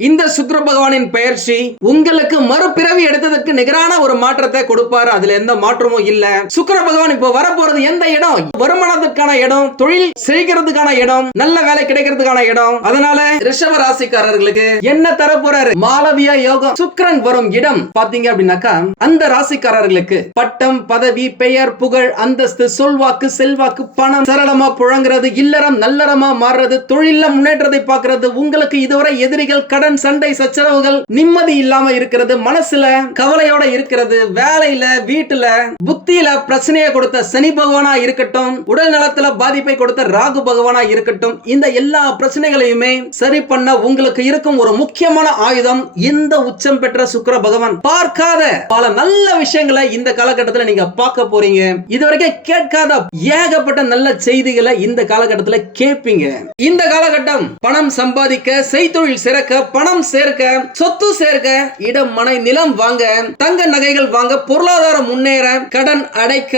இந்த சுக்ர பகவானின் பெயர்ச்சி உங்களுக்கு மறுபிறவி எடுத்ததற்கு நிகரான ஒரு மாற்றத்தை கொடுப்பாரு. அதுல எந்த மாற்றமும் இல்ல. சுக்கர பகவான் இப்போ வரப்போறது எந்த இடம்? வருமானத்துக்கான இடம் தொழில் செய்கிறதுக்கான இடம் நல்ல வேலை கிடைக்கிறதுக்கான இடம். அதனால ரிஷப ராசிக்காரர்களுக்கு என்ன தர போறாரு யோகம். சுக்கரன் வரும் இடம் பாத்தீங்க அப்படின்னாக்கா அந்த ராசிக்காரர்களுக்கு பட்டம் பதவி பெயர் புகழ் அந்தஸ்து சொல்வாக்கு செல்வாக்கு பணம் சரளமா புழங்குறது இல்லறம் நல்லறமா மாறுறது தொழில முன்னேற்றத்தை பாக்குறது உங்களுக்கு இதுவரை எதிரிகள் கடன் சண்டை சச்சரவுகள் நிம்மதி இல்லாம இருக்கிறது மனசுல கவலையோட இருக்கிறது வேலையில வீட்டுல புத்தியில பிரச்சனையை கொடுத்த சனி பகவானா இருக்கட்டும் உடல் நலத்துல பாதிப்பை கொடுத்த ராகு பகவானா இருக்கட்டும் இந்த எல்லா பிரச்சனைகளையுமே சரி பண்ண உங்களுக்கு இருக்கும் ஒரு முக்கியமான ஆயுதம் இந்த உச்சம் பெற்ற சுக்கர பகவான். பார்க்காத பல நல்ல விஷயங்களை இந்த காலகட்டத்தில் நீங்க பார்க்க போறீங்க. இதுவரைக்கும் கேட்காத ஏகப்பட்ட நல்ல செய்திகளை இந்த காலகட்டத்தில் கேட்பீங்க. இந்த காலகட்டம் பணம் சம்பாதிக்க செய்தொழில் சிறக்க பணம் சேர்க்க சொத்து சேர்க்க இடம் மனை நிலம் வாங்க தங்க நகைகள் வாங்க பொருளாதாரம் முன்னேற கடன் அடைக்க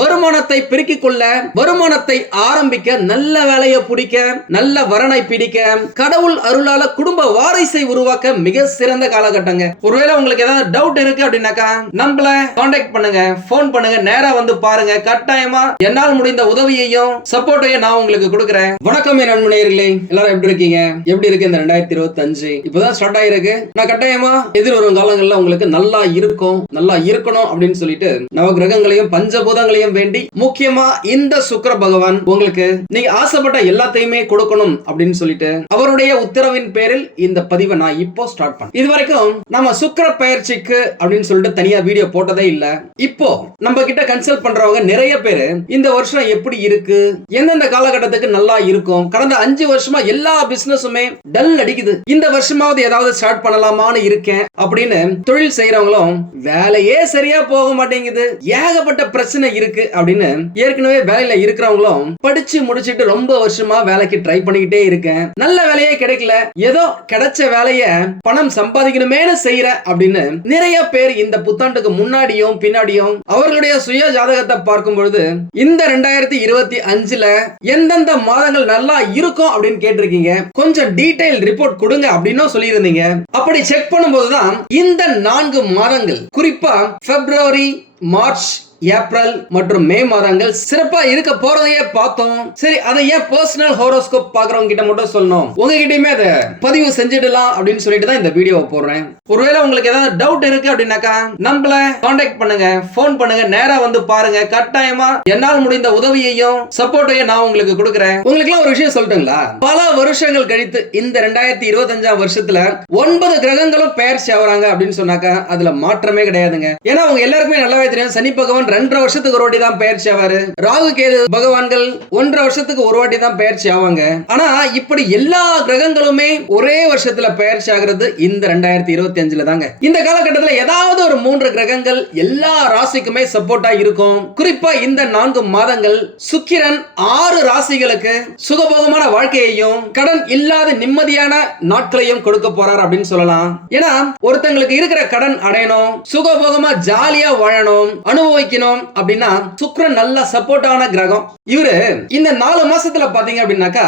வருமானத்தை பெருக்கிக் கொள்ள வருமானத்தை ஆரம்பிக்க நல்ல வேலையை பிடிக்க நல்ல வரனை பிடிக்க கடவுள் அருளால குடும்ப வாரிசை உருவாக்க மிக சிறந்த காலகட்டங்க. ஒருவேளை உங்களுக்கு ஏதாவது டவுட் இருக்கு அப்படின்னாக்கா நம்மள காண்டாக்ட் பண்ணுங்க ஃபோன் பண்ணுங்க நேரா வந்து பாருங்க கட்டாயமா என்னால் முடிந்த உதவியையும் சப்போர்ட்டையும் நான் உங்களுக்கு கொடுக்குறேன். வணக்கம் என் நண்பனேர்களே எல்லாரும் எப்படி இருக்கீங்க? எப்படி இருக்கு இந்த ரெண்டாயிரத்தி இருபத்தி அஞ்சு இப்பதான் ஸ்டார்ட் ஆயிருக்கு. நான் கட்டாயமா எதிர்வரும் காலங்கள்ல உங்களுக்கு நல்லா இருக்கும் நல்லா இருக்கணும் அப்படின்னு சொல்லிட்டு நவ கிரகங்களையும் பஞ்சபூதங்களையும் வேண்டி முக்கியமா இந்த சுக்கர பகவான் உங்களுக்கு நீங்க ஆசைப்பட்ட எல்லாத்தையுமே கொடுக்கணும் அப்படின்னு சொல்லிட்டு அவருடைய உத்தரவின் பேரில் இந்த பதிவை நான் இப்போ ஸ்டார்ட் பண்ணேன் இது வரைக்கும் நம்ம சுக்கர பயிற்சிக்கு அப்படின்னு சொல்லிட்டு தனியா வீடியோ போட்டதே இல்ல. இப்போ நம்ம கிட்ட கன்சல்ட் பண்றவங்க நிறைய பேரு இந்த வருஷம் எப்படி இருக்கு எந்தெந்த காலகட்டத்துக்கு நல்லா இருக்கும் கடந்த அஞ்சு வருஷமா எல்லா பிசினஸுமே டல் அடிக்குது. இந்த வருஷம் வருஷமாவது ஏதாவது ஸ்டார்ட் பண்ணலாமான்னு இருக்கேன் அப்படின்னு தொழில் செய்யறவங்களும் வேலையே சரியா போக மாட்டேங்குது. ஏகப்பட்ட பிரச்சனை இருக்கு. அப்படின்னு ஏற்கனவே வேலையில இருக்கிறவங்களும் படிச்சு முடிச்சிட்டு ரொம்ப வருஷமா வேலைக்கு ட்ரை பண்ணிக்கிட்டே இருக்கேன். நல்ல வேலையே கிடைக்கல. ஏதோ கிடைச்ச வேலைய பணம் சம்பாதிக்கணுமேனு செய்யற அப்படின்னு நிறைய பேர் இந்த புத்தாண்டுக்கு முன்னாடியும் பின்னாடியும் அவர்களுடைய சுய ஜாதகத்தை பார்க்கும் பொழுது இந்த ரெண்டாயிரத்தி இருபத்தி அஞ்சுல எந்தெந்த மாதங்கள் நல்லா இருக்கும்? அப்படின்னு கேட்டிருக்கீங்க. கொஞ்சம் டீடைல் ரிப்போர்ட் கொடுங்க அப்படின்னு அப்படின்னும் சொல்லியிருந்தீங்க. அப்படி செக் பண்ணும்போதுதான் இந்த நான்கு மாதங்கள் குறிப்பா பிப்ரவரி மார்ச் ஏப்ரல் மற்றும் மே மாதங்கள் சிறப்பா இருக்க போறதையே பார்த்தோம். சரி அதை ஏன் பர்சனல் ஹோரோஸ்கோப் பாக்குறவங்க கிட்ட மட்டும் சொல்லணும். உங்ககிட்டயுமே அதை பதிவு செஞ்சிடலாம் அப்படின்னு சொல்லிட்டு தான் இந்த வீடியோவை போடுறேன். ஒருவேளை உங்களுக்கு ஏதாவது டவுட் இருக்கு அப்படின்னாக்கா நம்மள காண்டாக்ட் பண்ணுங்க போன் பண்ணுங்க நேரா வந்து பாருங்க. கட்டாயமா என்னால் முடிந்த உதவியையும் சப்போர்ட்டையும் நான் உங்களுக்கு கொடுக்குறேன். உங்களுக்கு ஒரு விஷயம் சொல்லட்டுங்களா? பல வருஷங்கள் கழித்து இந்த ரெண்டாயிரத்தி இருபத்தஞ்சாம் வருஷத்துல ஒன்பது கிரகங்களும் பெயர்ச்சி ஆகுறாங்க அப்படின்னு சொன்னாக்கா அதுல மாற்றமே கிடையாதுங்க. ஏன்னா அவங்க எல்லாருக்குமே நல்லாவே தெரியும். சனி பகவான் ரெண்டரை வருஷத்துக்கு ஒரு வாட்டி தான் பயிற்சி ஆவாரு. ராகு கேது பகவான்கள் ஒன்றரை வருஷத்துக்கு ஒரு வாட்டி தான் பயிற்சி ஆவாங்க. ஆனா இப்படி எல்லா கிரகங்களுமே ஒரே வருஷத்துல பயிற்சி ஆகிறது இந்த ரெண்டாயிரத்தி இருபத்தி அஞ்சுல தாங்க. இந்த காலகட்டத்தில் ஏதாவது ஒரு மூன்று கிரகங்கள் எல்லா ராசிக்குமே சப்போர்ட்டா இருக்கும். குறிப்பா இந்த நான்கு மாதங்கள் சுக்கிரன் ஆறு ராசிகளுக்கு சுகபோகமான வாழ்க்கையையும் கடன் இல்லாத நிம்மதியான நாட்களையும் கொடுக்க போறார் அப்படின்னு சொல்லலாம். ஏன்னா ஒருத்தங்களுக்கு இருக்கிற கடன் அடையணும் சுகபோகமா ஜாலியா வாழணும் அனுபவிக்கணும் அப்படின்னா சுக்ரன் நல்ல சப்போர்ட்டான கிரகம். இவரு இந்த நாலு மாசத்துல பாத்தீங்க அப்படின்னாக்கா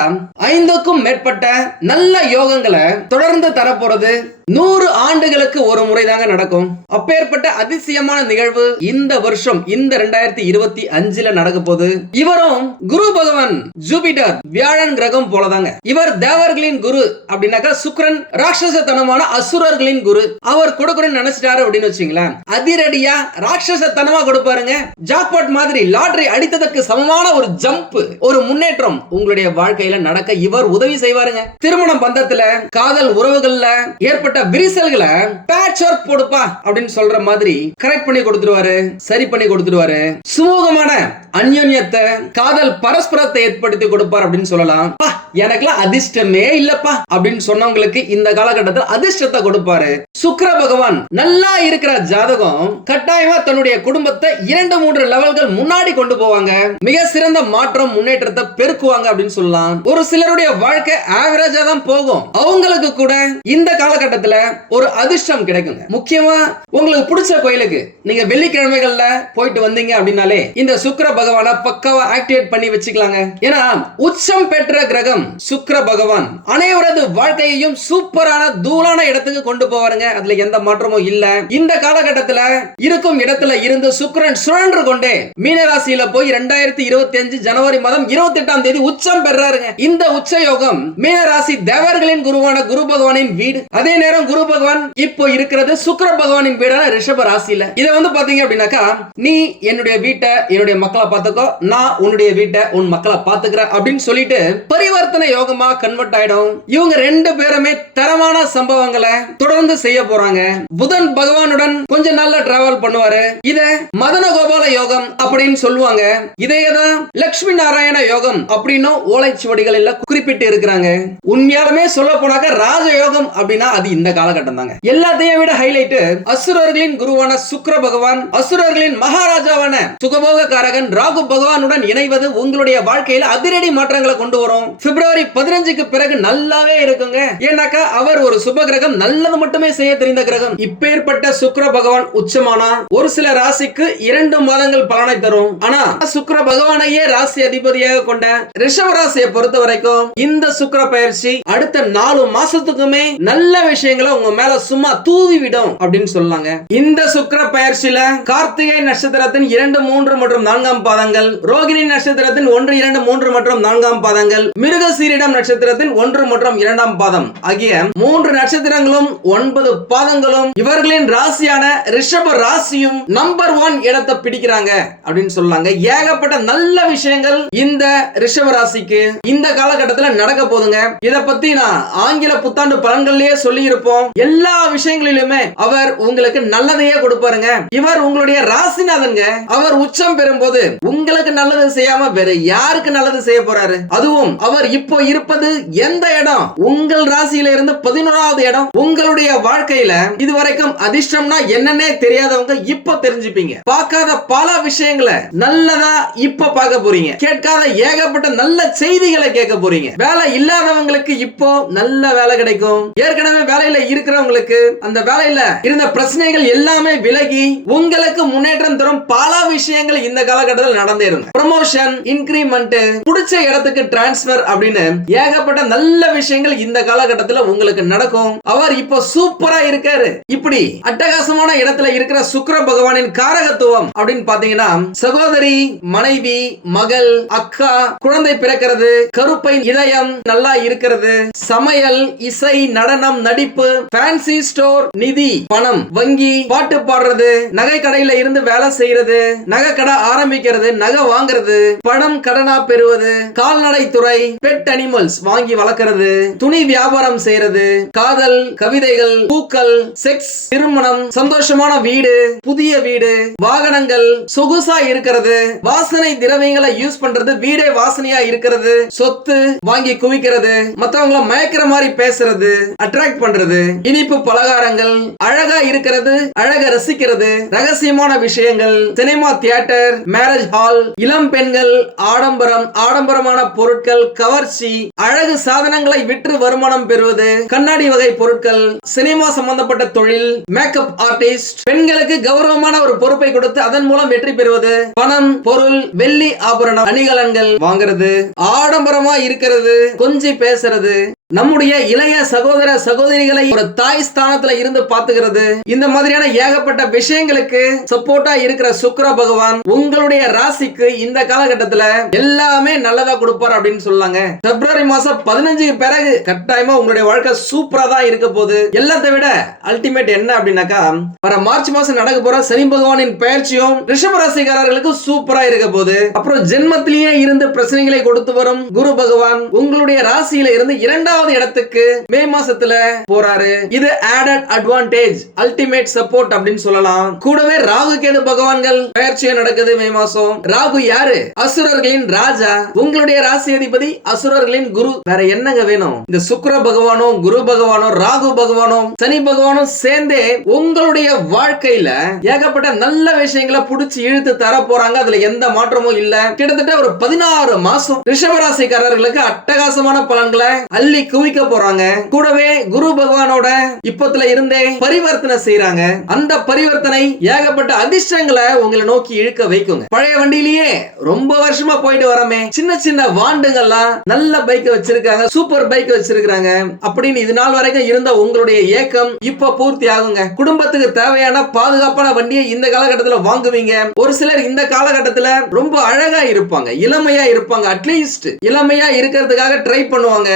ஐந்துக்கும் மேற்பட்ட நல்ல யோகங்களை தொடர்ந்து தரப்போறது நூறு ஆண்டுகளுக்கு ஒரு முறை தாங்க நடக்கும். அப்பேற்பட்ட அதிசயமான நிகழ்வு இந்த வருஷம் இந்த ரெண்டாயிரத்தி இருபத்தி அஞ்சுல நடக்க போகுது இவரும் குரு பகவான் ஜூபிட்டர் வியாழன் கிரகம் போலதாங்க. இவர் தேவர்களின் குரு அப்படின்னாக்கா சுக்ரன் ராட்சசத்தனமான அசுரர்களின் குரு. அவர் கொடுக்கணும்னு நினைச்சிட்டாரு அப்படின்னு வச்சுங்களேன். அதிரடியா ராட்சசத்தனமா கொடுப்பாருங்க. ஜாக்பாட் மாதிரி லாட்ரி அடித்ததற்கு சமமான ஒரு ஜம்ப் ஒரு முன்னேற்றம் உங்களுடைய வாழ்க்கையில நடக்க இவர் உதவி செய்வாருங்க. திருமணம் பந்தத்துல காதல் உறவுகள்ல ஏற்பட்ட விரிசல்களை பேட்ச் ஒர்க் போடுப்பா அப்படின்னு சொல்ற மாதிரி கரெக்ட் பண்ணி கொடுத்துருவாரு சரி பண்ணி கொடுத்துருவாரு. சுமூகமான அந்யோன்யத்தை காதல் பரஸ்பரத்தை ஏற்படுத்தி கொடுப்பார் அப்படின்னு சொல்லலாம். எனக்குலாம் அதிர்ஷ்டமே இல்லப்பா அப்படின்னு சொன்னவங்களுக்கு இந்த காலகட்டத்தில் அதிர்ஷ்டத்தை கொடுப்பாரு. சுக்கர பகவான் நல்லா இருக்கிற ஜாதகம் கட்டாயமா தன்னுடைய குடும்பத்தை இரண்டு மூன்று லெவல்கள் முன்னாடி கொண்டு போவாங்க. மிக சிறந்த மாற்றம் முன்னேற்றத்தை பெருக்குவாங்க அப்படின்னு சொல்லலாம். ஒரு சிலருடைய வாழ்க்கை ஆவரேஜா தான் போகும். அவங்களுக்கு கூட இந்த காலகட்டத்துல ஒரு அதிர்ஷ்டம் கிடைக்குங்க. முக்கியமா உங்களுக்கு பிடிச்ச கோயிலுக்கு நீங்க வெள்ளிக்கிழமைகள்ல போயிட்டு வந்தீங்க அப்படின்னாலே இந்த சுக்கர பகவானை பக்காவா ஆக்டிவேட் பண்ணி வச்சுக்கலாங்க. ஏன்னா உச்சம் பெற்ற கிரகம் கிரகம் சுக்கிர பகவான் அனைவரது வாழ்க்கையையும் சூப்பரான தூளான இடத்துக்கு கொண்டு போவாருங்க. அதுல எந்த மாற்றமும் இல்ல. இந்த காலகட்டத்துல இருக்கும் இடத்துல இருந்து சுக்கிரன் சுழன்று கொண்டே மீனராசியில போய் ரெண்டாயிரத்தி இருபத்தி அஞ்சு ஜனவரி மாதம் இருபத்தி எட்டாம் தேதி உச்சம் பெறாருங்க. இந்த உச்ச யோகம் மீனராசி தேவர்களின் குருவான குரு பகவானின் வீடு. அதே நேரம் குரு பகவான் இப்போ இருக்கிறது சுக்கர பகவானின் வீடான ரிஷப ராசியில. இத வந்து பாத்தீங்க அப்படின்னாக்கா நீ என்னுடைய வீட்டை என்னுடைய மக்களை பார்த்துக்கோ நான் உன்னுடைய வீட்டை உன் மக்களை பார்த்துக்கிறேன் அப்படின்னு சொல்லிட்டு பரிவர்த்தனை யோகமா கன்வெர்ட் ஆயிடும். இவங்க ரெண்டு பேருமே தரமான சம்பவங்களை தொடர்ந்து செய்ய போறாங்க. புதன் பகவானுடன் கொஞ்ச நாள்ல டிராவல் பண்ணுவாரு. இத மதன கோபால யோகம் அப்படின்னு சொல்லுவாங்க. இதையதான் லட்சுமி நாராயண யோகம் அப்படின்னு ஓலைச்சுவடிகள் குறிப்பிட்டு இருக்கிறாங்க. உண்மையாலுமே சொல்ல போனாக்க ராஜ யோகம் அப்படின்னா அது இந்த காலகட்டம் தாங்க. எல்லாத்தையும் விட ஹைலைட் அசுரர்களின் குருவான சுக்கிர பகவான் அசுரர்களின் மகாராஜாவான சுகபோக காரகன் ராகு பகவானுடன் இணைவது உங்களுடைய வாழ்க்கையில அதிரடி மாற்றங்களை கொண்டு வரும். பிப்ரவரி பிப்ரவரி பதினஞ்சுக்கு பிறகு நல்லாவே இருக்குங்க. ஏன்னாக்கா அவர் ஒரு சுப கிரகம் நல்லது மட்டுமே செய்ய தெரிந்த கிரகம். இப்பேற்பட்ட சுக்கிர பகவான் உச்சமானா ஒரு சில ராசிக்கு இரண்டு மாதங்கள் பலனை தரும். ஆனா சுக்கிர பகவானையே ராசி அதிபதியாக கொண்ட ரிஷப ராசியை பொறுத்த வரைக்கும் இந்த சுக்கிர பயிற்சி அடுத்த நாலு மாசத்துக்குமே நல்ல விஷயங்களை உங்க மேல சும்மா தூவி விடும் அப்படின்னு சொல்லாங்க. இந்த சுக்கிர பயிற்சியில கார்த்திகை நட்சத்திரத்தின் இரண்டு மூன்று மற்றும் நான்காம் பாதங்கள் ரோகிணி நட்சத்திரத்தின் ஒன்று இரண்டு மூன்று மற்றும் நான்காம் பாதங்கள் மிருக சீரிடம் நட்சத்திரத்தின் ஒன்று மற்றும் இரண்டாம் பாதம் ஆகிய மூன்று நட்சத்திரங்களும் ஒன்பது பாதங்களும் இவர்களின் ராசியான ரிஷப ராசியும் நம்பர் ஒன் இடத்தை பிடிக்கிறாங்க அப்படின்னு சொல்லாங்க. ஏகப்பட்ட நல்ல விஷயங்கள் இந்த ரிஷப ராசிக்கு இந்த காலகட்டத்துல நடக்க போதுங்க. இத பத்தி நான் ஆங்கில புத்தாண்டு பலன்கள்லயே சொல்லி இருப்போம் எல்லா விஷயங்களிலுமே அவர் உங்களுக்கு நல்லதையே கொடுப்பாருங்க. இவர் உங்களுடைய ராசிநாதன்ங்க. அவர் உச்சம் பெறும்போது உங்களுக்கு நல்லது செய்யாம வேற யாருக்கு நல்லது செய்ய போறாரு? அதுவும் அவர் இப்போ இருப்பது எந்த இடம்? உங்கள் ராசியில இருந்து பதினோராவது இடம். உங்களுடைய வாழ்க்கையில இதுவரைக்கும் அதிர்ஷ்டம்னா என்னன்னே தெரியாதவங்க இப்போ தெரிஞ்சுப்பீங்க. பார்க்காத பல விஷயங்களை நல்லதா இப்ப பார்க்க போறீங்க. கேட்காத ஏகப்பட்ட நல்ல செய்திகளை கேட்க போறீங்க. வேலை இல்லாதவங்களுக்கு இப்போ நல்ல வேலை கிடைக்கும். ஏற்கனவே வேலையில இருக்கிறவங்களுக்கு அந்த வேலையில இருந்த பிரச்சனைகள் எல்லாமே விலகி உங்களுக்கு முன்னேற்றம் தரும் பல விஷயங்கள் இந்த காலகட்டத்தில் நடந்தேருங்க ப்ரமோஷன் இன்கிரிமெண்ட் பிடிச்ச இடத்துக்கு டிரான்ஸ்பர் அப்படின்னு ஏகப்பட்ட நல்ல விஷயங்கள் இந்த காலகட்டத்தில் உங்களுக்கு நடக்கும். அவர் இப்போ சூப்பரா இருக்காரு. இப்படி அட்டகாசமான இடத்துல இருக்கிற சுக்கர பகவானின் காரகத்துவம் அப்படின்னு பாத்தீங்கன்னா சகோதரி மனைவி மகள் அக்கா குழந்தை பிறக்கிறது கருப்பை இதயம் நல்லா இருக்கிறது சமையல் இசை நடனம் நடிப்பு ஃபேன்சி ஸ்டோர் நிதி பணம் வங்கி பாட்டு பாடுறது நகை கடையில இருந்து வேலை செய்யறது நகை கடை ஆரம்பிக்கிறது நகை வாங்குறது பணம் கடனா பெறுவது கால்நடை துறை பெட் அனிமல்ஸ் வாங்கி வளர்க்கறது துணி வியாபாரம் செய்யறது காதல் கவிதைகள் பூக்கள் செக்ஸ் திருமணம் சந்தோஷமான வீடு புதிய வீடு வாகனங்கள் சொகுசா இருக்கிறது வாசனை திரவியங்களை யூஸ் பண்றது வீடே வாசனையா இருக்கிறது சொத்து வாங்கி குவிக்கிறது மத்தவங்கள மயக்கிற மாதிரி பேசுறது அட்ராக்ட் பண்றது இனிப்பு பலகாரங்கள் அழகா இருக்கிறது அழக ரசிக்கிறது ரகசியமான விஷயங்கள் சினிமா தியேட்டர் மேரேஜ் ஹால் இளம் பெண்கள் ஆடம்பரம் ஆடம்பரமான பொருட்கள் கவர் வளர்ச்சி அழகு சாதனங்களை விற்று வருமானம் பெறுவது கண்ணாடி வகை பொருட்கள் சினிமா சம்பந்தப்பட்ட தொழில் மேக்கப் ஆர்டிஸ்ட் பெண்களுக்கு கௌரவமான ஒரு பொறுப்பை கொடுத்து அதன் மூலம் வெற்றி பெறுவது பணம் பொருள் வெள்ளி ஆபரணம் அணிகலன்கள் வாங்குறது ஆடம்பரமா இருக்கிறது கொஞ்சி பேசுறது நம்முடைய இளைய சகோதர சகோதரிகளை ஒரு தாய் ஸ்தானத்துல இருந்து பாத்துக்கிறது இந்த மாதிரியான ஏகப்பட்ட விஷயங்களுக்கு சப்போர்ட்டா இருக்கிற சுக்கர பகவான் உங்களுடைய ராசிக்கு இந்த காலகட்டத்துல எல்லாமே நல்லதா கொடுப்பார் அப்படின்னு சொல்லாங்க. பிப்ரவரி மாசம் பதினஞ்சுக்கு பிறகு கட்டாயமா உங்களுடைய வாழ்க்கை சூப்பரா தான் இருக்க போகுது. எல்லாத்த விட அல்டிமேட் என்ன அப்படின்னாக்கா வர மார்ச் மாசம் நடக்க போற சனி பகவானின் பயிற்சியும் ரிஷப ராசிக்காரர்களுக்கு சூப்பரா இருக்க போகுது. அப்புறம் ஜென்மத்திலேயே இருந்து பிரச்சனைகளை கொடுத்து வரும் குரு பகவான் உங்களுடைய ராசியில இருந்து இரண்டாம் ஏழாவது இடத்துக்கு மே மாசத்துல போறாரு. இது ஆடட் அட்வான்டேஜ் அல்டிமேட் சப்போர்ட் அப்படின்னு சொல்லலாம். கூடவே ராகு கேது பகவான்கள் பயிற்சியா நடக்குது மே மாசம். ராகு யாரு? அசுரர்களின் ராஜா. உங்களுடைய ராசி அதிபதி அசுரர்களின் குரு. வேற என்னங்க வேணும்? இந்த சுக்கர பகவானும் குரு பகவானும் ராகு பகவானும் சனி பகவானும் சேர்ந்தே உங்களுடைய வாழ்க்கையில ஏகப்பட்ட நல்ல விஷயங்களை புடிச்சு இழுத்து தர போறாங்க. அதுல எந்த மாற்றமும் இல்ல. கிட்டத்தட்ட ஒரு பதினாறு மாசம் ரிஷபராசிக்காரர்களுக்கு அட்டகாசமான பலன்களை அள்ளி குவிக்க போறாங்க. கூடவே குரு பகவானோட இப்பத்துல இருந்தே பரிவர்த்தனை செய்யறாங்க அந்த பரிவர்த்தனை ஏகப்பட்ட அதிர்ஷ்டங்களை உங்களை நோக்கி இழுக்க வைக்குங்க. பழைய வண்டியிலேயே ரொம்ப வருஷமா போயிட்டு வரமே. சின்ன சின்ன வாண்டுங்கள்லாம் நல்ல பைக் வச்சிருக்காங்க சூப்பர் பைக் வச்சிருக்காங்க அப்படின்னு இது நாள் வரைக்கும் இருந்த உங்களுடைய ஏக்கம் இப்ப பூர்த்தி ஆகுங்க. குடும்பத்துக்கு தேவையான பாதுகாப்பான வண்டியை இந்த காலகட்டத்துல வாங்குவீங்க. ஒரு சிலர் இந்த காலகட்டத்துல ரொம்ப அழகா இருப்பாங்க இளமையா இருப்பாங்க அட்லீஸ்ட் இளமையா இருக்கிறதுக்காக ட்ரை பண்ணுவாங்க.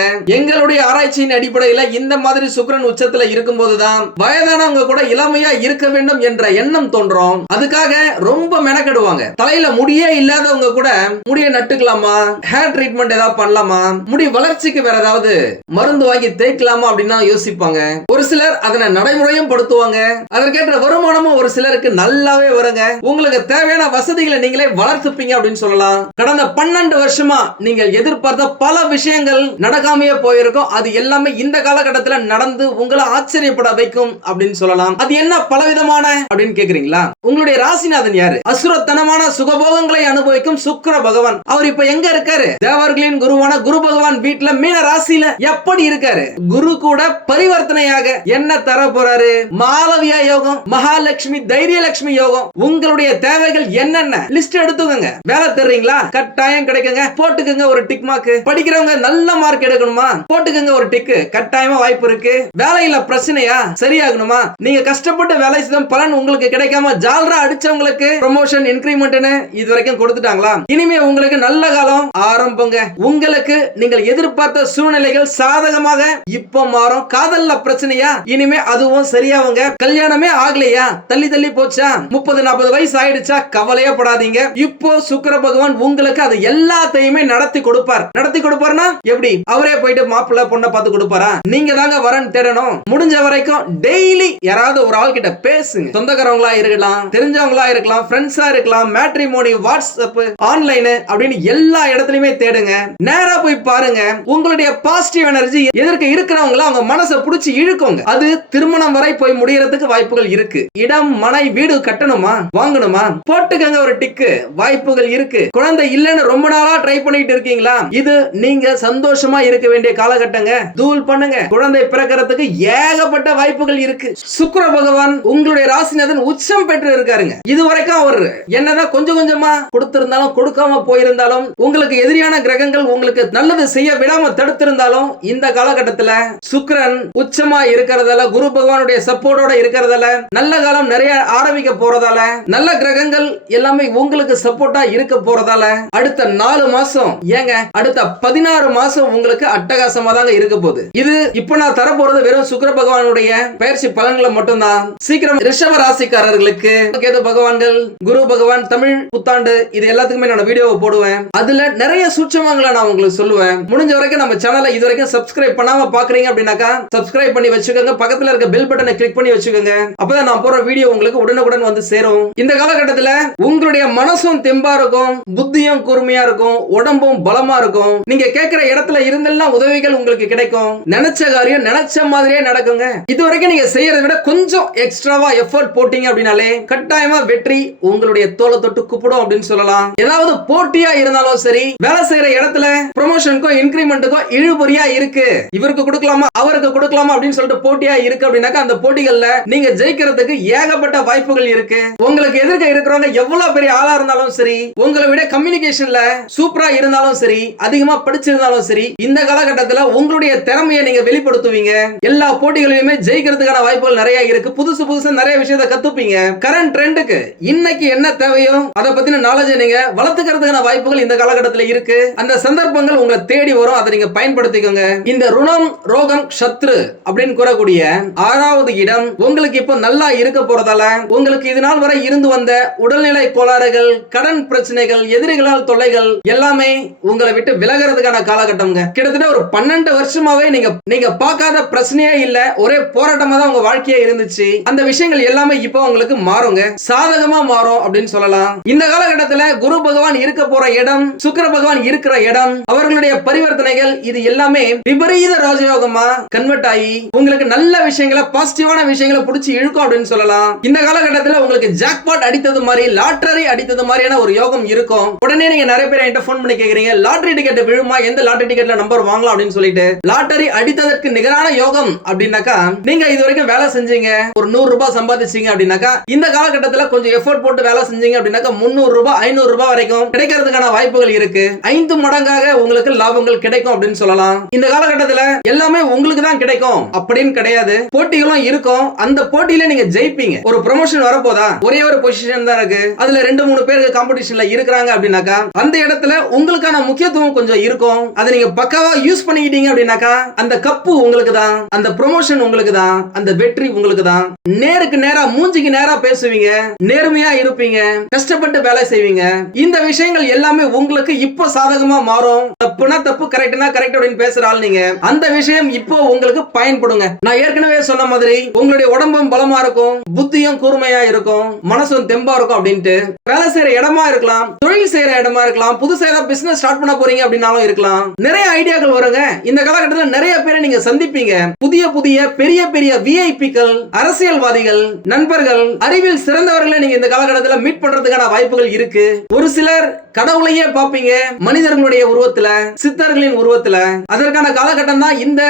எங்களுடைய ஆராய்ச்சியின் அடிப்படையில இந்த மாதிரி சுக்கிரன் உச்சத்துல இருக்கும்போதுதான் வயதானவங்க கூட இளமையா இருக்க வேண்டும் என்ற எண்ணம் தோன்றும். அதுக்காக ரொம்ப மெனக்கெடுவாங்க. தலையில முடியே இல்லாதவங்க கூட முடிய நட்டுக்கலாமா? ஹேர் ட்ரீட்மெண்ட் ஏதாவது பண்ணலாமா? முடி வளர்ச்சிக்கு வேற ஏதாவது மருந்து வாங்கி தேய்க்கலாமா அப்படின்னா யோசிப்பாங்க. ஒரு சிலர் அதனை நடைமுறையும் படுத்துவாங்க. அதற்கேற்ற வருமானமும் ஒரு சிலருக்கு நல்லாவே வருங்க. உங்களுக்கு தேவையான வசதிகளை நீங்களே வளர்த்துப்பீங்க அப்படின்னு சொல்லலாம். கடந்த பன்னெண்டு வருஷமா நீங்கள் எதிர்பார்த்த பல விஷயங்கள் நடக்காமையே போயிருக்கும் அது எல்லாமே இந்த காலகட்டத்தில் நடந்து உங்களை ஆச்சரியப்பட வைக்கும் அப்படின்னு சொல்லலாம். அது என்ன பலவிதமான அப்படின்னு கேக்குறீங்களா? உங்களுடைய ராசிநாதன் யாரு? அசுரத்தனமான சுகபோகங்களை அனுபவிக்கும் சுக்கர பகவான். அவர் இப்ப எங்க இருக்காரு? தேவர்களின் குருவான குரு பகவான் வீட்டுல மீன ராசியில எப்படி இருக்காரு? குரு கூட பரிவர்த்தனையாக என்ன தர போறாரு? மாலவியா யோகம் மகாலட்சுமி தைரிய லட்சுமி யோகம் உங்களுடைய தேவைகள் என்னென்ன? லிஸ்ட் எடுத்துக்கோங்க. வேலை தர்றீங்களா? கட்டாயம் கிடைக்குங்க. போட்டுக்கோங்க ஒரு டிக் மார்க் படிக்கிறவங்க நல்ல மார்க் எடுக்கணுமா? போட்டுக்கங்க ஒரு டிக்கு. கட்டாயமா வாய்ப்பு இருக்கு. வேலையில பிரச்சனையா? சரியாகணுமா? நீங்க கஷ்டப்பட்டு வேலை செய்த பலன் உங்களுக்கு கிடைக்காம ஜால்ரா அடிச்சவங்களுக்கு ப்ரொமோஷன் இன்க்ரிமெண்ட்னு இது வரைக்கும் கொடுத்துட்டாங்களா? இனிமே உங்களுக்கு நல்ல காலம் ஆரம்பங்க. உங்களுக்கு நீங்கள் எதிர்பார்த்த சூழ்நிலைகள் சாதகமாக இப்ப மாறும். காதல்ல பிரச்சனையா? இனிமே அதுவும் சரியாவுங்க கல்யாணமே ஆகலையா? தள்ளி தள்ளி போச்சா? முப்பது நாற்பது வயசு ஆயிடுச்சா? கவலையே படாதீங்க. இப்போ சுக்கர பகவான் உங்களுக்கு அது எல்லாத்தையுமே நடத்தி கொடுப்பார். நடத்தி கொடுப்பார்னா எப்படி? அவரே போயிட்டு மாப்பிள்ளை பொண்ணை பார்த்து கொடுப்பாரா? நீங்க தாங்க வரன் தேடணும். முடிஞ்ச வரைக்கும் டெய்லி யாராவது ஒரு ஆள் கிட்ட பேசுங்க. சொந்தக்காரவங்களா இருக்கலாம் தெரிஞ்சவங்களா இருக்கலாம் ஃப்ரெண்ட்ஸா இருக்கலாம் மேட்ரிமோனி வாட்ஸ்அப் ஆன்லைன் அப்படின்னு எல்லா இடத்துலயுமே தேடுங்க. நேரா போய் பாருங்க. உங்களுடைய பாசிட்டிவ் எனர்ஜி எதற்கு இருக்கிறவங்கள அவங்க மனசை புடிச்சு இழுக்குங்க. அது திருமணம் வரை போய் முடியறதுக்கு வாய்ப்புகள் இருக்கு. இடம் மனை வீடு கட்டணுமா? வாங்கணுமா? போட்டுக்கங்க ஒரு டிக்கு வாய்ப்புகள் இருக்கு. குழந்தை இல்லைன்னு ரொம்ப நாளா ட்ரை பண்ணிட்டு இருக்கீங்களா? இது நீங்க சந்தோஷமா இருக்க வேண்டிய காலகட்டங்க. தூள் பண்ணுங்க. குழந்தை பிறக்கிறதுக்கு ஏகப்பட்ட வாய்ப்புகள் இருக்கு. சுக்கர பகவான் உங்களுடைய ராசிநாதன் உச்சம் பெற்று இருக்காருங்க. இது வரைக்கும் அவர் என்னதான் கொஞ்சம் கொஞ்சமா கொடுத்திருந்தாலும் கொடுக்காம போயிருந்தாலும் உங்களுக்கு எதிரியான கிரகங்கள் உங்களுக்கு நல்லது செய்ய விடாம தடுத்திருந்தாலும் இந்த காலகட்டத்துல சுக்கரன் உச்சமா இருக்கிறதால குரு பகவானுடைய சப்போர்ட்டோட இருக்கிறதால நல்ல காலம் நிறைய ஆரம்பிக்க போறதால நல்ல கிரகங்கள் எல்லாமே உங்களுக்கு சப்போர்ட்டா இருக்க போறதால அடுத்த நாலு மாசம் ஏங்க அடுத்த பதினாறு மாசம் உங்களுக்கு அட்டகாசமா தாங்க இருக்க போகுது. இது இப்ப நான் தர போறது வெறும் சுக்கர பகவானுடைய பயிற்சி பலன்களை மட்டும்தான். சீக்கிரம் ரிஷப ராசிக்காரர்களுக்கு கேது பகவான்கள் குரு பகவான் தமிழ் புத்தாண்டு இது எல்லாத்துக்குமே நான் வீடியோவை போடுவேன். அதுல நிறைய சூட்சமங்களை நான் உங்களுக்கு சொல்லுவேன். முடிஞ்ச வரைக்கும் நம்ம சேனலை இது வரைக்கும் சப்ஸ்கிரைப் பண்ணாம பாக்குறீங்க அப்படின்னாக்கா சப்ஸ்கிரைப் பண்ணி வச்சுக்கோங்க. பக்கத்துல இருக்க பெல் பட்டனை கிளிக் பண்ணி வச்சுக்கோங்க. அப்பதான் நான் போற வீடியோ உங்களுக்கு உடனுக்குடன் வந்து சேரும். இந்த காலகட்டத்துல உங்களுடைய மனசும் தெம்பா இருக்கும் புத்தியும் கூர்மையா இருக்கும் உடம்பும் பலமா இருக்கும். நீங்க கேட்கிற இடத்துல இருந்தெல்லாம் உதவிகள் உங்களுக்கு கிடைக்கும். நினைச்ச காரியம் நினைச்ச மாதிரியே நடக்குங்க. இது வரைக்கும் நீங்க செய்யறதை விட கொஞ்சம் எக்ஸ்ட்ராவா எஃபர்ட் போட்டீங்க அப்படின்னாலே கட்டாயமா வெற்றி உங்களுடைய தோலை தொட்டு கூப்பிடும் அப்படின்னு சொல்லலாம். ஏதாவது போட்டியா இருந்தாலும் சரி வேலை செய்யற இடத்துல ப்ரொமோஷனுக்கும் இன்கிரிமெண்ட்டுக்கும் இழுபறியா இருக்கு. இவருக்கு கொடுக்கலாமா அவருக்கு கொடுக்கலாமா அப்படின்னு சொல்லிட்டு போட்டியா இருக்கு அப்படின்னாக்கா அந்த போட்டிகள்ல நீங்க ஜெயிக்கிறதுக்கு ஏகப்பட்ட வாய்ப்புகள் இருக்கு. உங்களுக்கு எதிர்க்க இருக்கிறவங்க எவ்வளவு பெரிய ஆளா இருந்தாலும் சரி உங்களை விட கம்யூனிகேஷன்ல சூப்பரா இருந்தாலும் சரி அதிகமா படிச்சிருந்தாலும் சரி இந்த காலகட்டத்தில் உங்களுடைய திறமையை நீங்க வெளிப்படுத்துவீங்க. எல்லா போட்டிகளிலுமே ஜெயிக்கிறதுக்கான வாய்ப்புகள் நிறைய இருக்கு. புதுசு புதுசா நிறைய விஷயத்தை கத்துப்பீங்க. கரண்ட் ட்ரெண்டுக்கு இன்னைக்கு என்ன தேவையோ அதை பத்தின நாலேஜ் நீங்க வளர்த்துக்கிறதுக்கான வாய்ப்புகள் இந்த காலகட்டத்தில் இருக்கு. அந்த சந்தர்ப்பங்கள் உங்களை தேடி வரும். அதை நீங்க பயன்படுத்திக்கோங்க. இந்த ருணம் ரோகம் சத்ரு அப்படின்னு கூறக்கூடிய ஆறாவது இடம் உங்களுக்கு இப்போ நல்லா இருக்க போறதால உங்களுக்கு இது நாள் வரை இருந்து வந்த உடல்நிலை கோளாறுகள் கடன் பிரச்சனைகள் எதிரிகளால் தொல்லைகள் எல்லாமே உங்களை விட்டு விலகிறதுக்கான காலகட்டம்ங்க. கிட்டத்தட்ட ஒரு பன்னெண்டு வருஷமாவே நீங்க நீங்க பார்க்காத பிரச்சனையே இல்ல. ஒரே போராட்டமா தான் உங்க வாழ்க்கையே இருந்துச்சு. அந்த விஷயங்கள் எல்லாமே இப்போ உங்களுக்கு மாறுங்க. சாதகமா மாறும் அப்படின்னு சொல்லலாம். இந்த காலகட்டத்துல குரு பகவான் இருக்க போற இடம் சுக்கர பகவான் இருக்கிற இடம் அவர்களுடைய பரிவர்த்தனைகள் இது எல்லாமே விபரீத ராஜயோகமா கன்வெர்ட் ஆகி உங்களுக்கு நல்ல விஷயங்களை பாசிட்டிவான விஷயங்களை பிடிச்சி இழுக்கும் அப்படின்னு சொல்லலாம். இந்த காலகட்டத்துல உங்களுக்கு ஜாக்பாட் அடித்தது மாதிரி லாட்டரி அடித்தது மாதிரியான ஒரு யோகம் இருக்கும். உடனே நீங்க நிறைய பேர் என்கிட்ட போன் பண்ணி கேக்குறீங்க லாட்டரி டிக்கெட் விழுமா? எந்த லாட்டரி டிக்கெட்ல நம்பர் வாங்கலாம் அப்படின்னு சொல்லிட்டு லாட்டரி அடித்ததற்கு நிகரான யோகம் அப்படின்னாக்கா நீங்க இது வரைக்கும் வேலை செஞ்சீங்க ஒரு நூறு ரூபாய் சம்பாதிச்சீங்க அப்படின்னாக்கா இந்த காலகட்டத்தில் கொஞ்சம் எஃபோர்ட் போட்டு வேலை செஞ்சீங்க அப்படின்னாக்கா முந்நூறு ரூபாய் ஐநூறு ரூபாய் வரைக்கும் கிடைக்கிறதுக்கான வாய்ப்புகள் இருக்கு. ஐந்து மடங்காக உங்களுக்கு லாபங்கள் கிடைக்கும் அப்படின்னு சொல்லலாம். இந்த காலகட்டத்தில் எல்லாமே உங்களுக்கு தான் கிடைக்கும் அப்படின்னு கிடையாது. போட்டிகளும் இருக்கும். அந்த போட்டியில நீங்க ஜெயிப்பீங்க. ஒரு ப்ரொமோஷன் வரப்போதா? ஒரே ஒரு பொசிஷன் தான் இருக்கு. அதுல ரெண்டு மூணு பேருக்கு காம்படிஷன்ல இருக்கிறாங்க அப்படின்னாக்கா அந்த இடத்துல உங்களுக்கான முக்கியத்துவம் கொஞ்சம் இருக்கும். அதை நீங்க பக்காவா யூஸ் பண்ணி பண்ணிக்கிட்டீங்க அப்படின்னாக்கா அந்த கப்பு உங்களுக்கு தான் அந்த ப்ரொமோஷன் உங்களுக்கு தான் அந்த வெற்றி உங்களுக்கு தான். நேருக்கு நேரா மூஞ்சிக்கு நேரா பேசுவீங்க நேர்மையா இருப்பீங்க கஷ்டப்பட்டு வேலை செய்வீங்க. இந்த விஷயங்கள் எல்லாமே உங்களுக்கு இப்போ சாதகமா மாறும். தப்புனா தப்பு கரெக்ட்னா கரெக்ட் அப்படின்னு பேசுற ஆள் நீங்க. அந்த விஷயம் இப்போ உங்களுக்கு பயன்படுங்க. நான் ஏற்கனவே சொன்ன மாதிரி உங்களுடைய உடம்பும் பலமா இருக்கும் புத்தியும் கூர்மையா இருக்கும் மனசும் தெம்பா இருக்கும் அப்படின்ட்டு. வேலை செய்யற இடமா இருக்கலாம் தொழில் செய்யற இடமா இருக்கலாம் புதுசா ஏதாவது பிசினஸ் ஸ்டார்ட் பண்ண போறீங்க அப்படின்னாலும் இருக்கலாம். நிறைய ஐடியாக்கள் வருங்க. இந்த காலகட்டத்தில் நிறைய பேரை நீங்க சந்திப்பீங்க. புதிய புதிய பெரிய பெரிய விஐபிக்கள் அரசியல்வாதிகள் நண்பர்கள் அறிவில் சிறந்தவர்களை நீங்க இந்த காலகட்டத்தில் மீட் பண்றதுக்கான வாய்ப்புகள் இருக்கு. ஒரு சிலர் கடவுளையே பார்ப்பீங்க மனிதர்களுடைய உருவத்துல சித்தர்களின் உருவத்துல. அதற்கான காலகட்டம் தான் இந்த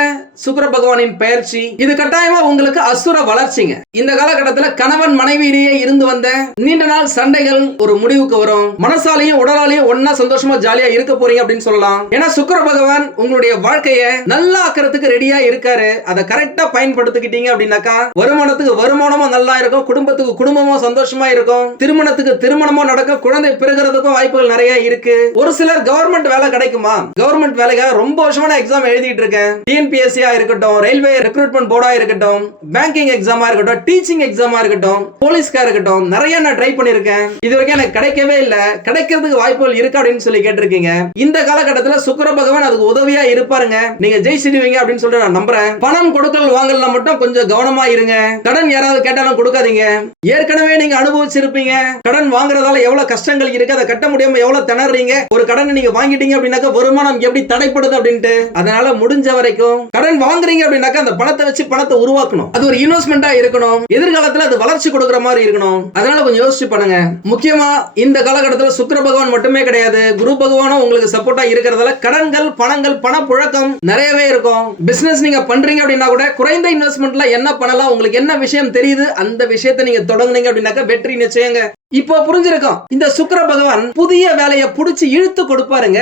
சுக்கர பகவானின் பயிற்சி. இது கட்டாயமா உங்களுக்கு அசுர வளர்ச்சிங்க. இந்த காலகட்டத்தில் கணவன் மனைவியிலேயே இருந்து வந்த நீண்ட நாள் சண்டைகள் ஒரு முடிவுக்கு வரும். மனசாலையும் உடலாலையும் ஒன்னா சந்தோஷமா ஜாலியா இருக்க போறீங்க அப்படின்னு சொல்லலாம். ஏன்னா சுக்கர பகவான் உங்களுடைய வாழ்க்கையை நல்லா ஆக்கிறதுக்கு ரெடியா இருக்காரு. அதை கரெக்டா பயன்படுத்திக்கிட்டீங்க அப்படின்னாக்கா வருமானத்துக்கு வருமானமும் நல்லா இருக்கும் குடும்பத்துக்கு குடும்பமும் சந்தோஷமா இருக்கும். திருமணத்துக்கு திருமணமும் நடக்கும் குழந்தை பிறகுறதுக்கும் வாய்ப்புகள் நிறைய இருக்கு. ஒரு சிலர் கவர்மெண்ட் வேலை கிடைக்குமா? கவர்மெண்ட் வேலைக்காக ரொம்ப வருஷமா நான் எக்ஸாம் எழுதிட்டு இருக்கேன். டிஎன்பிஎஸ்சியா இருக்கட்டும் ரயில்வே ரெக்ரூட்மெண்ட் போர்டா இருக்கட்டும் பேங்கிங் எக்ஸாமா இருக்கட்டும் டீச்சிங் எக்ஸாமா இருக்கட்டும் போலீஸ்க்கா இருக்கட்டும் நிறைய நான் ட்ரை பண்ணிருக்கேன் இது வரைக்கும் எனக்கு கிடைக்கவே இல்லை. கிடைக்கிறதுக்கு வாய்ப்புகள் இருக்கு அப்படின்னு சொல்லி கேட்டிருக்கீங்க. இந்த காலகட்டத்துல சுக்கர பகவான் அதுக்கு உதவியா இருப்பாருங்க. நீங்க ஜெயிச்சிடுவீங்க அப்படின்னு சொல்லிட்டு நான் நம்புறேன். பணம் கொடுக்கல் வாங்கல மட்டும் கொஞ்சம் கவனமா இருங்க. கடன் யாராவது கேட்டாலும் கொடுக்காதீங்க. ஏற்கனவே நீங்க அனுபவிச்சிருப்பீங்க. கடன் வாங்குறதால எவ்வளவு கஷ்டங்கள் இருக்கு அதை கட்ட முடியாம எவ்வளவு திணறீங்க? ஒரு கடனை நீங்க வாங்கிட்டீங்க அப்படின்னாக்க வருமானம் எப்படி தடைப்படுது அப்படின்ட்டு. அதனால முடிஞ்ச வரைக்கும் கடன் வாங்குறீங்க அப்படின்னாக்கா அந்த பணத்தை வச்சு பணத்தை உருவாக்கணும். அது ஒரு இன்வெஸ்ட்மெண்டா இருக்கணும். எதிர்காலத்துல அது வளர்ச்சி கொடுக்குற மாதிரி இருக்கணும். அதனால கொஞ்சம் யோசிச்சு பண்ணுங்க. முக்கியமா இந்த காலகட்டத்தில் சுக்கர பகவான் மட்டுமே கிடையாது. குரு பகவானும் உங்களுக்கு சப்போர்ட்டா இருக்கிறதால கடன்கள் பணங்கள் பணப்புழக்கம் நிறையவே இருக்கும். பிசினஸ் நீங்க பண்றீங்க அப்படின்னா கூட குறைந்த இன்வெஸ்ட்மெண்ட்ல என்ன பண்ணலாம் உங்களுக்கு என்ன விஷயம் தெரியுது அந்த விஷயத்தை நீங்க தொடங்குனீங்க அப்படின்னாக்கா வெற்றி நிச்சயங்க. இப்போ புரிஞ்சிருக்கும். இந்த சுக்கர பகவான் புதிய வேலையை புடிச்சு இழுத்து கொடுப்பாருங்க.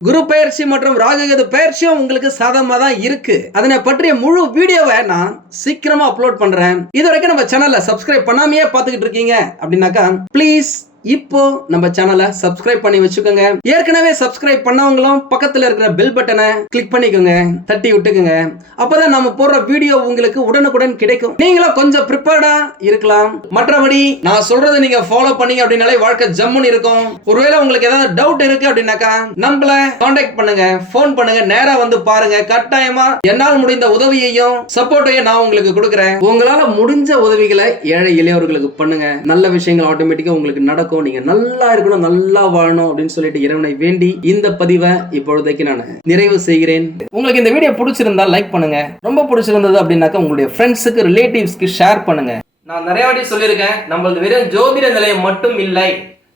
குரு பயிற்சி மற்றும் ராகுகது பயிற்சியும் உங்களுக்கு சாதகமா தான் இருக்கு. அதனை பற்றிய முழு வீடியோவை நான் சீக்கிரமா அப்லோட் பண்றேன். இது வரைக்கும் நம்ம சேனல்ல சப்ஸ்கிரைப் பண்ணாமையே பார்த்துக்கிட்டு இருக்கீங்க அப்படின்னாக்கா ப்ளீஸ் இப்போ நம்ம சேனலை சப்ஸ்கிரைப் பண்ணி வச்சுக்கோங்க. ஏற்கனவே சப்ஸ்கிரைப் பண்ணவங்களும் பக்கத்தில் இருக்கிற பெல் பட்டனை கிளிக் பண்ணிக்கோங்க. தட்டி விட்டுக்கோங்க. அப்பதான் நம்ம போடுற வீடியோ உங்களுக்கு உடனுக்குடன் கிடைக்கும். நீங்களும் கொஞ்சம் ப்ரிப்பேர்டா இருக்கலாம். மற்றபடி நான் சொல்றதை நீங்க ஃபாலோ பண்ணீங்க அப்படின்னாலே வாழ்க்கை ஜம்முன்னு இருக்கும். ஒருவேளை உங்களுக்கு ஏதாவது டவுட் இருக்கு அப்படின்னாக்கா நம்மள காண்டாக்ட் பண்ணுங்க. ஃபோன் பண்ணுங்க. நேரா வந்து பாருங்க. கட்டாயமா என்னால் முடிந்த உதவியையும் சப்போர்ட்டையும் நான் உங்களுக்கு கொடுக்குறேன். உங்களால முடிஞ்ச உதவிகளை ஏழை எளியவர்களுக்கு பண்ணுங்க. நல்ல விஷயங்கள் ஆட்டோமேட்டிக்கா உங்களுக்கு நடக்கும். நீங்க நல்லா இருக்கணும் நல்லா வாழணும் அப்படின்னு சொல்லிட்டு இறைவனை வேண்டி இந்த பதிவை இப்பொழுதைக்கு நான் நிறைவு செய்கிறேன். உங்களுக்கு இந்த வீடியோ பிடிச்சிருந்தா லைக் பண்ணுங்க. ரொம்ப பிடிச்சிருந்தது அப்படின்னாக்கா உங்களுடைய ஃப்ரெண்ட்ஸுக்கு ரிலேட்டிவ்ஸ்க்கு ஷேர் பண்ணுங்க. நான் நிறைய வாட்டி சொல்லியிருக்கேன் நம்மளது வெறும் ஜோதிட நிலையம் மட்டும் இல்லை.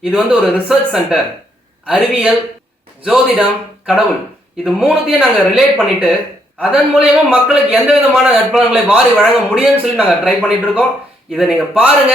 இது வந்து ஒரு ரிசர்ச் சென்டர் அறிவியல் ஜோதிடம் கடவுள். இது மூணுத்தையும் நாங்கள் ரிலேட் பண்ணிட்டு அதன் மூலயமா மக்களுக்கு எந்த விதமான நற்பலன்களை வாரி வழங்க முடியும்னு சொல்லி நாங்கள் ட்ரை பண்ணிட்டு இருக்கோம். இதை நீங்கள் பாருங்க.